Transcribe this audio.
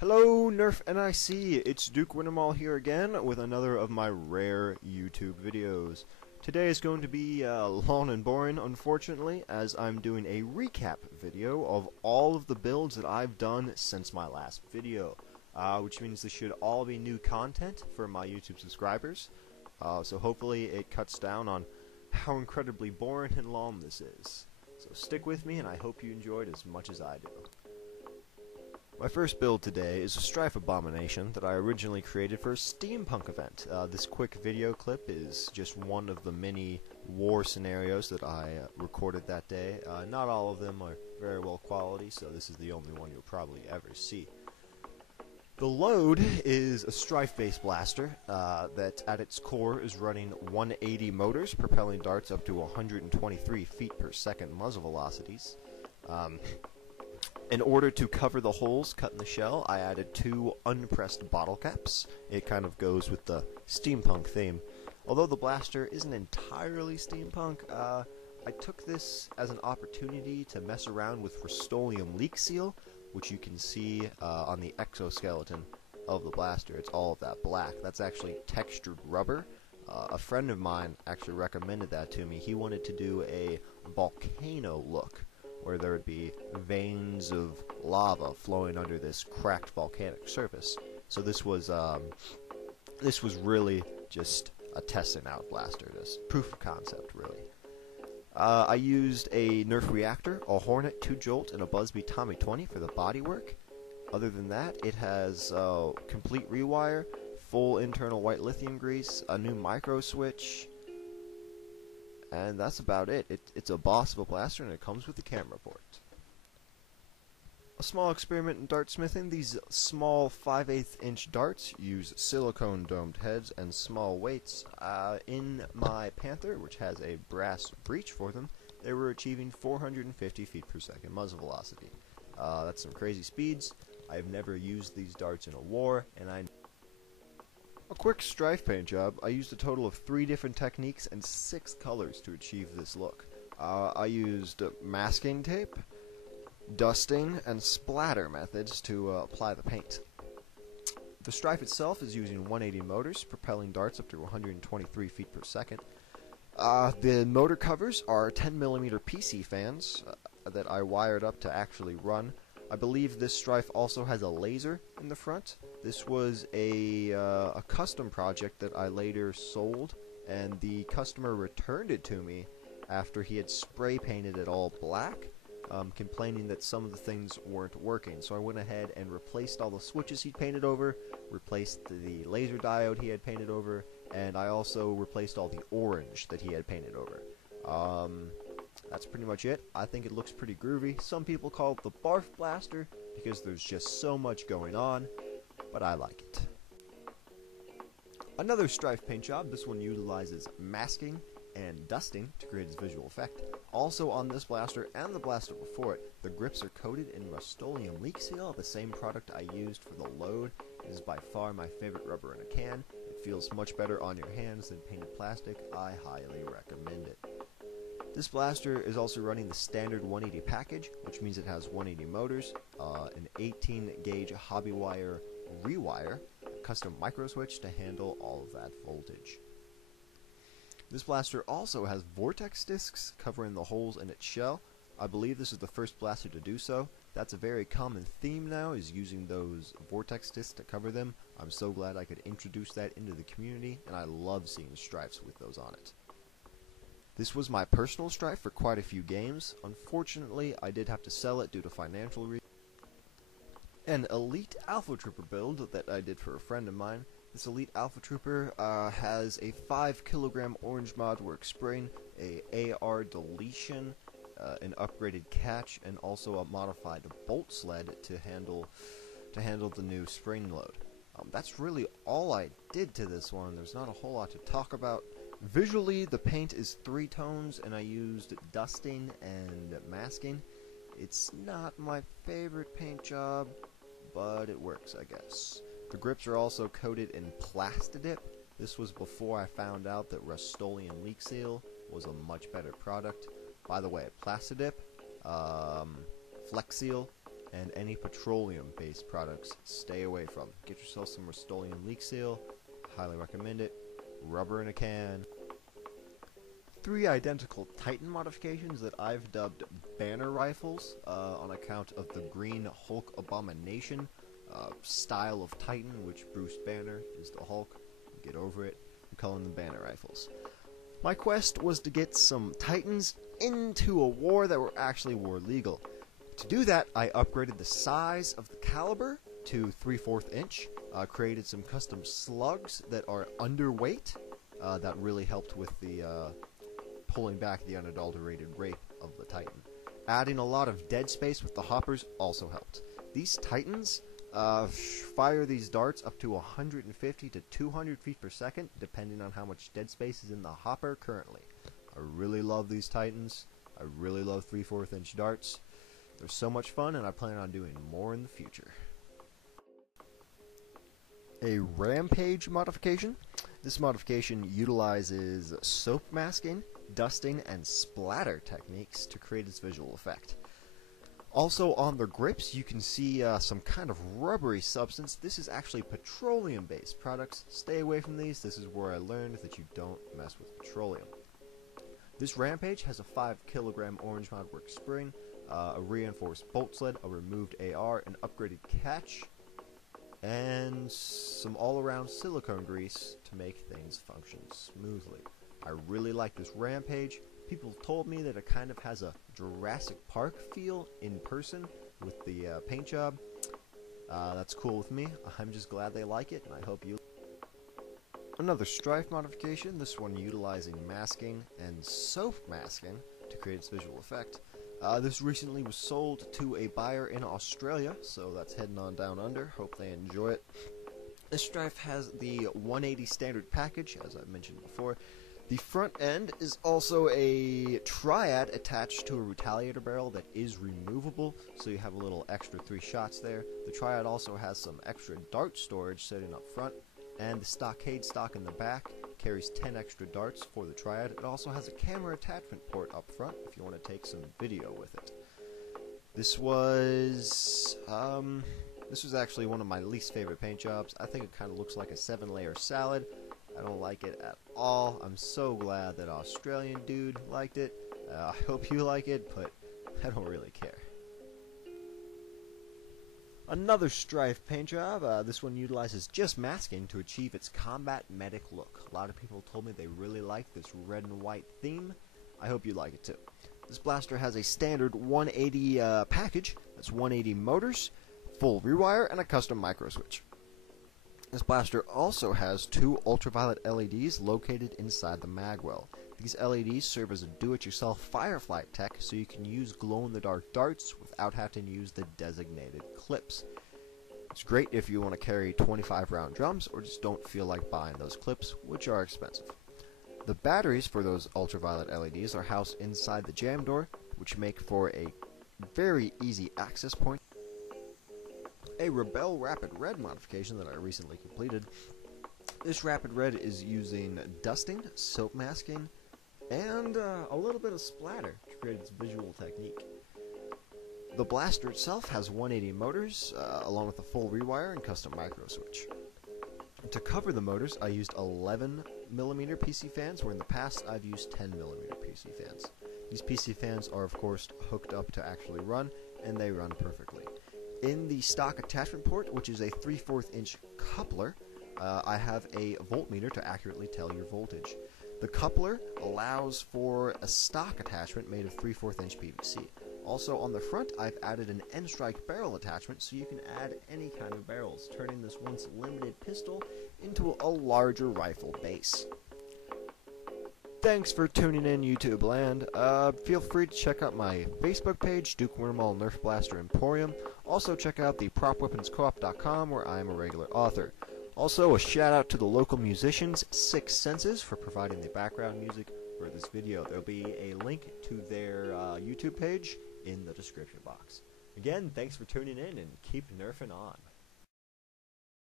Hello, Nerf NIC. It's Duke Wintermall here again with another of my rare YouTube videos. Today is going to be long and boring, unfortunately, as I'm doing a recap video of all of the builds that I've done since my last video, which means this should all be new content for my YouTube subscribers. So hopefully it cuts down on how incredibly boring and long this is. So stick with me, and I hope you enjoyed as much as I do. My first build today is a Strife Abomination that I originally created for a steampunk event. This quick video clip is just one of the many war scenarios that I recorded that day. Not all of them are very well quality, so this is the only one you'll probably ever see. The load is a Strife-based blaster that at its core is running 180 motors, propelling darts up to 123 feet per second muzzle velocities. In order to cover the holes cut in the shell, I added 2 unpressed bottle caps. It kind of goes with the steampunk theme. Although the blaster isn't entirely steampunk, I took this as an opportunity to mess around with Rust-Oleum leak seal, which you can see on the exoskeleton of the blaster. It's all of that black. That's actually textured rubber. A friend of mine actually recommended that to me. He wanted to do a volcano look, where there would be veins of lava flowing under this cracked volcanic surface. So this was really just a testing out blaster, just proof of concept, really. I used a Nerf reactor, a Hornet 2 Jolt, and a Busby Tommy 20 for the bodywork. Other than that, it has complete rewire, full internal white lithium grease, a new micro switch, and that's about it. It's a boss of a blaster, and it comes with the camera port. A small experiment in dart smithing. These small 5/8 inch darts use silicone domed heads and small weights. In my Panther, which has a brass breech for them, they were achieving 450 feet per second muzzle velocity. That's some crazy speeds. I've never used these darts in a war, and a quick Strife paint job. I used a total of 3 different techniques and 6 colors to achieve this look. I used masking tape, dusting, and splatter methods to apply the paint. The Strife itself is using 180 motors, propelling darts up to 123 feet per second. The motor covers are 10mm PC fans that I wired up to actually run. I believe this Strife also has a laser in the front. This was a custom project that I later sold, and the customer returned it to me after he had spray painted it all black, complaining that some of the things weren't working. So I went ahead and replaced all the switches he'd painted over, replaced the laser diode he had painted over, and I also replaced all the orange that he had painted over. That's pretty much it. I think it looks pretty groovy. Some people call it the Barf Blaster because there's just so much going on, but I like it. Another Strife paint job. This one utilizes masking and dusting to create its visual effect. Also on this blaster and the blaster before it, the grips are coated in Rust-Oleum leak seal, the same product I used for the load. It is by far my favorite rubber in a can. It feels much better on your hands than painted plastic. I highly recommend it. This blaster is also running the standard 180 package, which means it has 180 motors, an 18 gauge hobby wire rewire, a custom micro switch to handle all of that voltage. This blaster also has vortex discs covering the holes in its shell. I believe this is the first blaster to do so. That's a very common theme now, is using those vortex discs to cover them. I'm so glad I could introduce that into the community, and I love seeing Strifes with those on it. This was my personal Strife for quite a few games. Unfortunately, I did have to sell it due to financial reasons. An Elite Alpha Trooper build that I did for a friend of mine. This Elite Alpha Trooper has a 5 kilogram orange modwork spring, a AR deletion, an upgraded catch, and also a modified bolt sled to handle the new spring load. That's really all I did to this one. There's not a whole lot to talk about. Visually, the paint is 3 tones, and I used dusting and masking. It's not my favorite paint job, but it works, I guess. The grips are also coated in Plastidip. This was before I found out that Rust-Oleum leak seal was a much better product. By the way, Plastidip, Flex Seal, and any petroleum-based products, stay away from. Get yourself some Rust-Oleum leak seal, highly recommend it. Rubber in a can. 3 identical Titan modifications that I've dubbed banner rifles on account of the green Hulk abomination style of Titan, which Bruce Banner is the Hulk. Get over it. I'm calling them banner rifles. My quest was to get some Titans into a war that were actually war legal. To do that, I upgraded the size of the caliber to 3/4 inch, created some custom slugs that are underweight, that really helped with the pulling back the unadulterated rape of the Titan. Adding a lot of dead space with the hoppers also helped. These Titans fire these darts up to 150 to 200 feet per second, depending on how much dead space is in the hopper currently. I really love these Titans. I really love 3/4 inch darts. They're so much fun, and I plan on doing more in the future. A Rampage modification. This modification utilizes soap masking, dusting, and splatter techniques to create its visual effect. Also on the grips, you can see some kind of rubbery substance. This is actually petroleum-based products. Stay away from these. This is where I learned that you don't mess with petroleum. This Rampage has a 5 kilogram orange modwork spring, a reinforced bolt sled, a removed AR, an upgraded catch, and some all-around silicone grease to make things function smoothly. I really like this Rampage. People told me that it kind of has a Jurassic Park feel in person with the paint job. That's cool with me. I'm just glad they like it, and I hope you. Another Strife modification, this one utilizing masking and soap masking to create its visual effect. This recently was sold to a buyer in Australia, so that's heading on down under. Hope they enjoy it. This Strife has the 180 standard package, as I mentioned before. The front end is also a triad attached to a retaliator barrel that is removable, so you have a little extra 3 shots there. The triad also has some extra dart storage sitting up front, and the stockade stock in the back carries 10 extra darts for the triad. It also has a camera attachment port up front if you want to take some video with it. This was actually one of my least favorite paint jobs. I think it kind of looks like a 7-layer salad. I don't like it at all. I'm so glad that Australian dude liked it. I hope you like it, but I don't really care. Another Strife paint job. This one utilizes just masking to achieve its combat medic look. A lot of people told me they really like this red and white theme. I hope you like it too. This blaster has a standard 180 package. That's 180 motors, full rewire, and a custom micro switch. This blaster also has 2 ultraviolet LEDs located inside the magwell. These LEDs serve as a do-it-yourself firefly tech, so you can use glow-in-the-dark darts without having to use the designated clips. It's great if you want to carry 25-round drums or just don't feel like buying those clips, which are expensive. The batteries for those ultraviolet LEDs are housed inside the jam door, which make for a very easy access point. A Rebel Rapid Red modification that I recently completed. This Rapid Red is using dusting, soap masking, and a little bit of splatter to create its visual technique. The blaster itself has 180 motors, along with a full rewire and custom micro switch. To cover the motors, I used 11mm PC fans, where in the past I've used 10mm PC fans. These PC fans are of course hooked up to actually run, and they run perfectly. In the stock attachment port, which is a 3/4 inch coupler, I have a voltmeter to accurately tell your voltage. The coupler allows for a stock attachment made of 3/4 inch PVC. Also on the front, I've added an N-strike barrel attachment, so you can add any kind of barrels, turning this once limited pistol into a larger rifle base. Thanks for tuning in, YouTube land. Feel free to check out my Facebook page, Duke Wormall Nerf Blaster Emporium. Also check out the PropWeaponsCoop.com, where I am a regular author. Also, a shout out to the local musicians, Six Senses, for providing the background music for this video. There'll be a link to their YouTube page in the description box. Again, thanks for tuning in, and keep nerfing on.